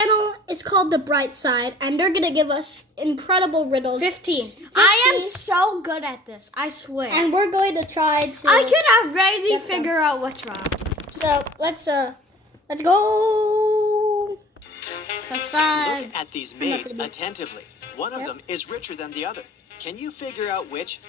Channel is called The Bright Side, and they're gonna give us incredible riddles. 15. I am so good at this, I swear. And we're going to try to. I could already figure out what's wrong. So let's go. Look at these maids attentively. One of them is richer than the other. Can you figure out which?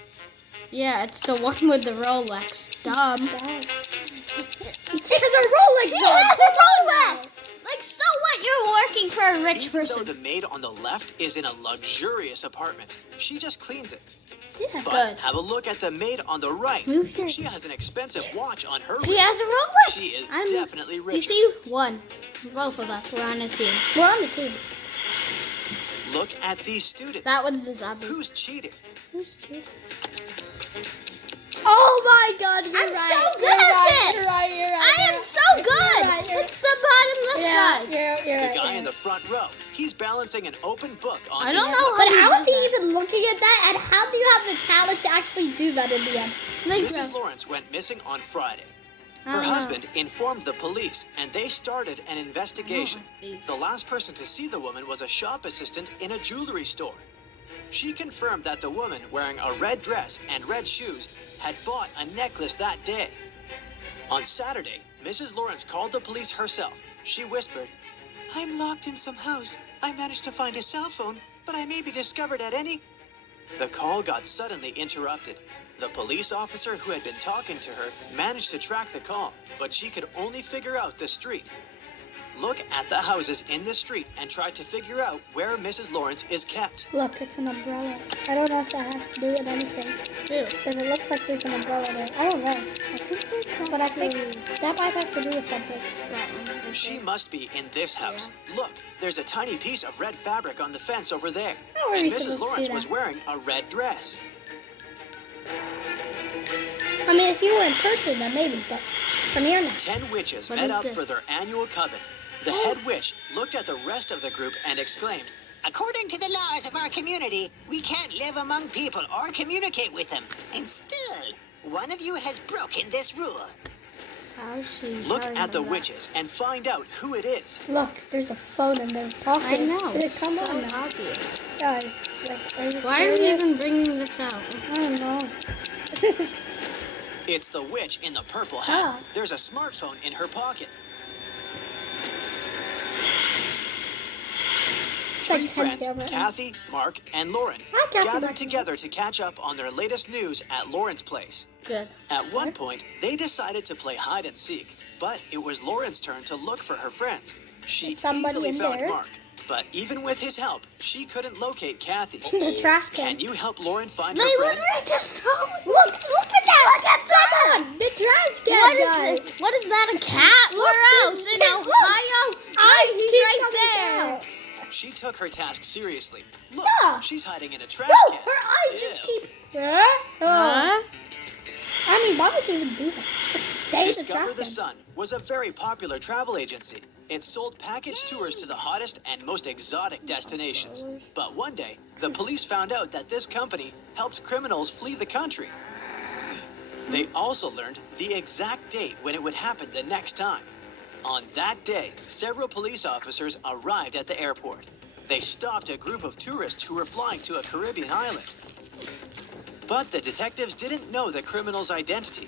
Yeah, it's the one with the Rolex. Dumb. She has a Rolex. She has a Rolex. Like, so what? You're working for a rich Even person. though the maid on the left is in a luxurious apartment, she just cleans it. Yeah, But good. have a look at the maid on the right. Move here. She has an expensive watch on her She wrist. has a Rolex. She is definitely You richer. see, one. Both of us, we're on a team. We're on the team. Look at these students. That one's the zombie. Who's cheating? Oh my God! You're I'm right. so good You're at right. this. You're right. You're right. I am so good. You're right. It's the bottom left guy. You're The guy in the front row. He's balancing an open book on I his don't know foot. But he how is does he that. even looking at that? And how do you have the talent to actually do that in the end? Like, Mrs. Lawrence went missing on Friday. Her husband informed the police, and they started an investigation. The last person to see the woman was a shop assistant in a jewelry store. She confirmed that the woman wearing a red dress and red shoes had bought a necklace that day. On Saturday, Mrs. Lawrence called the police herself. She whispered, "I'm locked in some house. I managed to find a cell phone, but I may be discovered at any..." The call got suddenly interrupted. The police officer who had been talking to her managed to track the call, but she could only figure out the street. Look at the houses in the street and try to figure out where Mrs. Lawrence is kept. Look, it's an umbrella. I don't know if that has to do with anything. Because it looks like there's an umbrella there. I don't know. I think that's but I think that might have to do with something. She must be in this house. Look, there's a tiny piece of red fabric on the fence over there. How are And we Mrs. supposed to Lawrence see was that? wearing a red dress. I mean, if you were in person, then maybe, but from here now. 10 witches What met is up this? for their annual coven. The head witch looked at the rest of the group and exclaimed, "According to the laws of our community, we can't live among people or communicate with them. And still, one of you has broken this rule." How's she? Look at the witches and find out who it is. Look, there's a phone in their pocket. I know. Dude, It's come so on now. obvious. Guys, like, are you Why are we serious? even bringing this out? I don't know. It's the witch in the purple hat. Ah. There's a smartphone in her pocket. It's Three like 10 friends, cameras. Kathy, Mark, and Lauren, Hi, Kathy, gathered Mark. together to catch up on their latest news at Lauren's place. Good. At one point, they decided to play hide and seek, but it was Lauren's turn to look for her friends. She Is somebody easily in found there? Mark, but even with his help, she couldn't locate Kathy. The trash can. Can you help Lauren find They her friend? literally just saw me. Look at that! Look at that! Come on, the trash can, What is guys. this? What is that? A cat? Where else? In look. Ohio? Eyes He's keep right coming there. out. She took her task seriously. Look, Yeah. she's hiding in a trash No, can. her eyes just Ew. keep... Oh. Huh? I mean, why would you even do that? Just stay in the Discover trash the can. Sun was a very popular travel agency. It sold package tours to the hottest and most exotic destinations. But one day, the police found out that this company helped criminals flee the country. They also learned the exact date when it would happen the next time. On that day, several police officers arrived at the airport. They stopped a group of tourists who were flying to a Caribbean island. But the detectives didn't know the criminal's identity.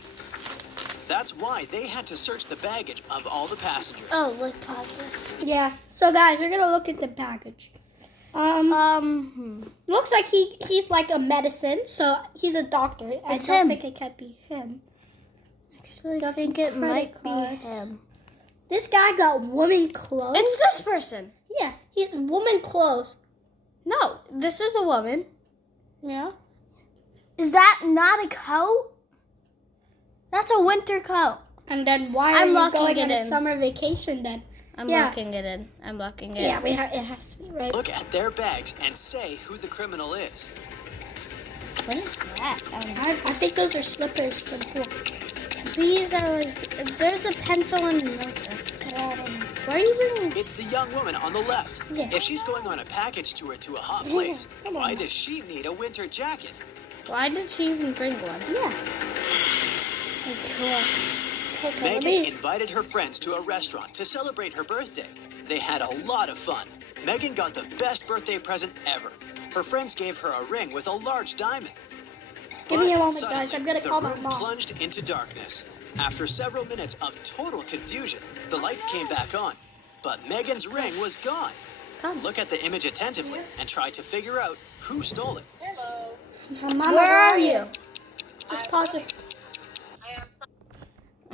That's why they had to search the baggage of all the passengers. Oh, let's pause this. Yeah, so guys, we're gonna look at the baggage. Looks like he's like a medicine, so he's a doctor. It's I don't him. think it can't be him. Actually, I Got think some it might credit be cards. him. This guy got woman clothes. It's this person. Yeah, he's woman clothes. No, this is a woman. Yeah. Is that not a coat? That's a winter coat. And then why I'm are you locking going it on a in. summer vacation then? I'm Yeah. locking it in. I'm locking it Yeah, in. it has to be right. Look at their bags and say who the criminal is. What is that? I think those are slippers from pool. These are like, there's a pencil and a notebook. Why are you bringing? It's the young woman on the left. Yeah. If she's going on a package tour to a hot place, come on. why does she need a winter jacket? Why did she even bring one? Yeah. Cool. Okay, let Megan me- invited her friends to a restaurant to celebrate her birthday. They had a lot of fun. Megan got the best birthday present ever. Her friends gave her a ring with a large diamond. Give me a moment, Suddenly, guys. I'm gonna call the my room mom. plunged into darkness. After several minutes of total confusion, the lights came back on. But Megan's ring was gone. Come. Look at the image attentively and try to figure out who stole it. Mama, Where are you? Just pause it.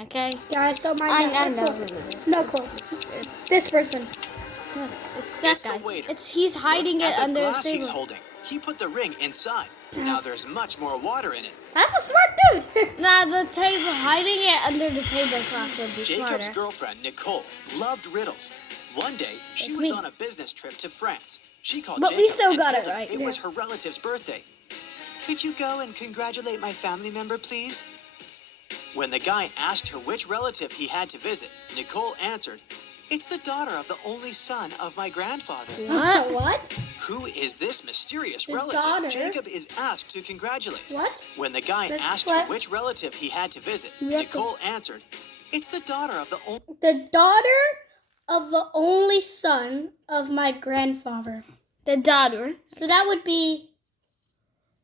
Okay. Guys, don't mind I that. know It's who it is. no clue. It's This person. that It's the guy. waiter. He's hiding Look it at the under his glass he's table. holding. He put the ring inside. Now there's much more water in it. That's a smart dude. Nah, the table, hiding it under the tablecloth would be Jacob's smarter. girlfriend, Nicole, loved riddles. One day, she was me. on a business trip to France. She called But Jacob we still and got told it him right, it yeah. was her relative's birthday. Could you go and congratulate my family member, please? When the guy asked her which relative he had to visit, Nicole answered, "It's the daughter of the only son of my grandfather." What? Who is this mysterious The relative daughter? Jacob is asked to congratulate? What? When the guy That's asked what- her which relative he had to visit, Yep. Nicole answered, "It's the daughter of the only..." The daughter of the only son of my grandfather. The daughter. So that would be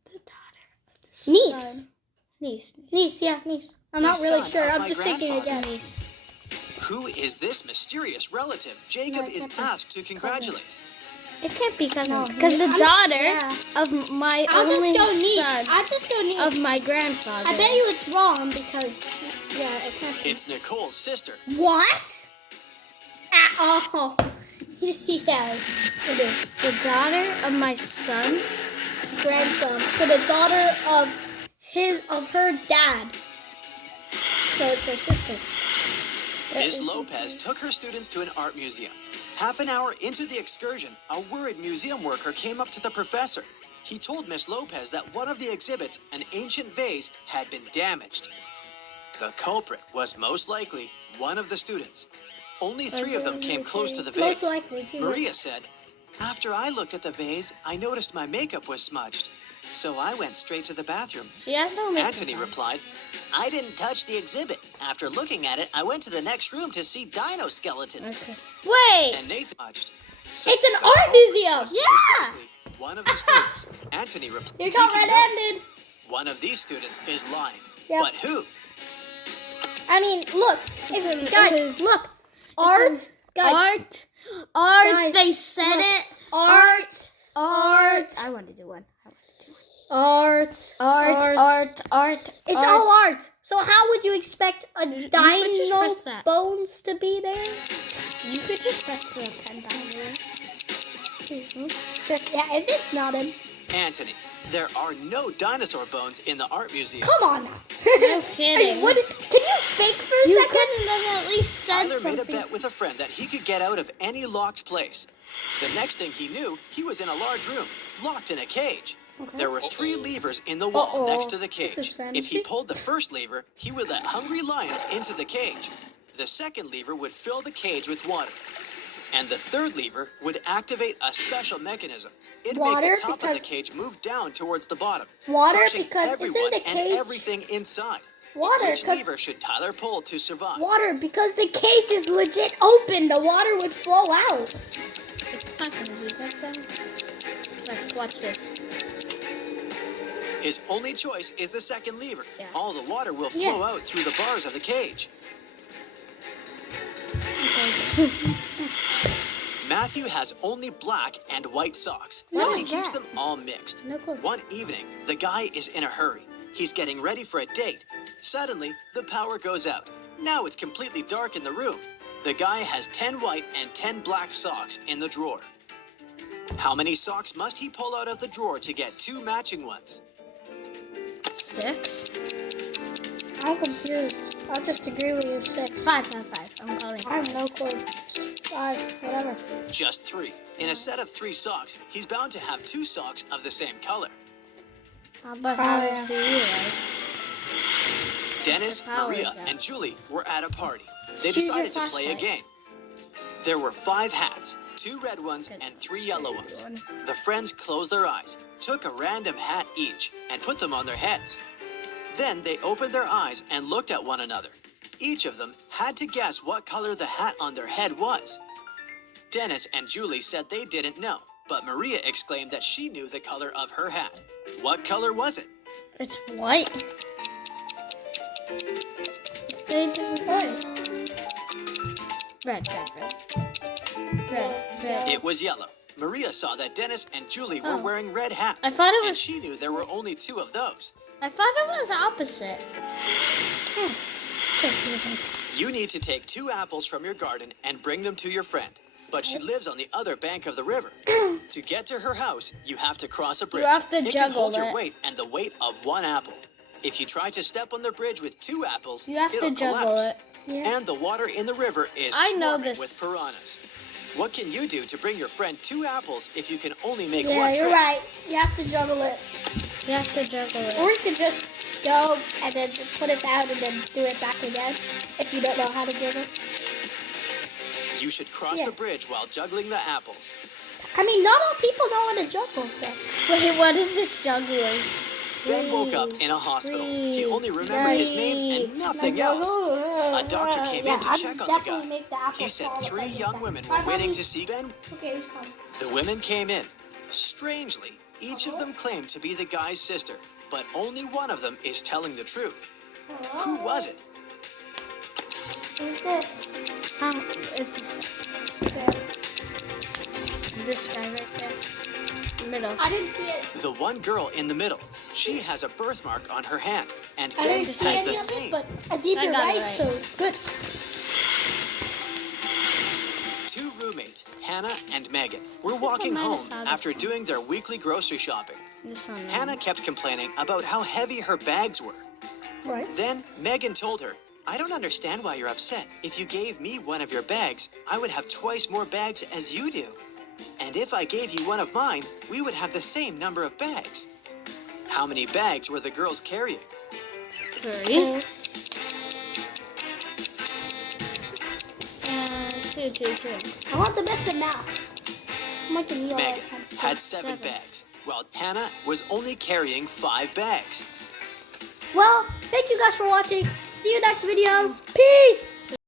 The daughter of the niece. son. Niece. Niece, yeah, niece. I'm not really Son sure. of I'm my just thinking grandfather. again. Who is this mysterious relative Jacob No, it is can't be. asked to congratulate? It can't be cousin. No, Because the I'm- daughter yeah. of my I'll only just go niece. son I'll just go niece. of my grandfather. I bet you it's wrong because, yeah, it can't be. It's Nicole's sister. What? Oh. Yeah, it is. The daughter of my son. Grandson. So the daughter of her dad. So it's her sister. Ms. Lopez took her students to an art museum. Half an hour into the excursion, a worried museum worker came up to the professor. He told Miss Lopez that one of the exhibits, an ancient vase, had been damaged. The culprit was most likely one of the students. Only 3 of them came close to the vase. Most likely, too. Maria said, "After I looked at the vase, I noticed my makeup was smudged. So I went straight to the bathroom." She has no makeup Anthony on. replied, "I didn't touch the exhibit. After looking at it, I went to the next room to see dino skeletons." Okay. Wait. And Nathan touched. So It's an the art culprit museum. was Yeah. most likely one of the students. Anthony replied, You got "Taking notes. red-handed. One of these students is lying. Yep. But who? I mean, look. Guys, look. Art. Guys. Art. Guys, They said look. it. Art. I want to do one. Art. Art. It's all art. So how would you expect a just dino press that. bones to be there? You could just press the pen down here. Yeah, if it's not him. Anthony. There are no dinosaur bones in the art museum. Come on now. No kidding. What? Can you fake for a You second? couldn't have at least said Tyler made a something. bet with a friend that he could get out of any locked place. The next thing he knew, he was in a large room, locked in a cage. Okay. There were 3 levers in the wall Uh-oh. next to the This is cage. If fantasy. he pulled the first lever, he would let hungry lions into the cage. The second lever would fill the cage with water. And the third lever would activate a special mechanism. It'd make Water, the top of because- the cage move down towards the bottom, Water, crushing because everyone isn't the and cage everything inside. water? Which 'Cause lever should Tyler pull to survive? water, because the cage is legit open. The water would flow out. It's not gonna be that though. Like, watch this. His only choice is the second lever. Yeah. All the water will flow out through the bars of the cage. Matthew has only black and white socks. What and he is keeps that? them all mixed. No clue. One evening, the guy is in a hurry. He's getting ready for a date. Suddenly, the power goes out. Now it's completely dark in the room. The guy has 10 white and 10 black socks in the drawer. How many socks must he pull out of the drawer to get 2 matching ones? 6. I'm confused. I'll just agree with you. 6. 5. I'm calling. I have no clue. 5. Whatever. Just 3. In a set of 3 socks, he's bound to have 2 socks of the same color. But how does he realize? Dennis, Power Maria, is out. and Julie were at a party. They Choose your decided to play a flashlight. game. There were 5 hats, 2 red ones and 3 yellow ones. The friends closed their eyes, took a random hat each, and put them on their heads. Then they opened their eyes and looked at one another. Each of them had to guess what color the hat on their head was. Dennis and Julie said they didn't know, but Maria exclaimed that she knew the color of her hat. What color was it? It's white. They didn't know. Red. It was yellow. Maria saw that Dennis and Julie were wearing red hats. I thought it was. And she knew there were only 2 of those. I thought it was opposite. You need to take 2 apples from your garden and bring them to your friend. But she lives on the other bank of the river. To get to her house, you have to cross a bridge. You have to it can juggle hold your it. weight and the weight of 1 apple. If you try to step on the bridge with 2 apples, You have it'll to juggle collapse. it. Yeah. And the water in the river is I know swarming this. with piranhas. What can you do to bring your friend 2 apples if you can only make Yeah, one you're trip? right. You have to juggle it. You have to juggle Or it. you could just go and then just put it down and then do it back again if you don't know how to juggle. You should cross Yeah. the bridge while juggling the apples. I mean, not all people know how to juggle, so. Wait, what is this juggling? Ben woke up in a hospital. He only remembered his name and nothing else. A doctor came in to check on the guy. He said 3 young women were waiting to see Ben. Okay, it's fine. The women came in. Strangely, each of them claimed to be the guy's sister, but only one of them is telling the truth. Who was it? Who's this? It's this guy right there. Middle. I didn't see it. The one girl in the middle. She has a birthmark on her hand, and I Ben didn't see has any the of same. it, but I did I it got it right, right. so good. 2 roommates, Hannah and Megan, were walking might have home saw this after one. doing their weekly grocery shopping. This one. Hannah kept complaining about how heavy her bags were. Right. Then Megan told her, "I don't understand why you're upset. If you gave me one of your bags, I would have twice more bags as you do. And if I gave you one of mine, we would have the same number of bags." How many bags were the girls carrying? 3. 2. I want the best of math. I'm like an ER. Megan had 7 bags, while Hannah was only carrying 5 bags. Well, thank you guys for watching. See you next video. Peace.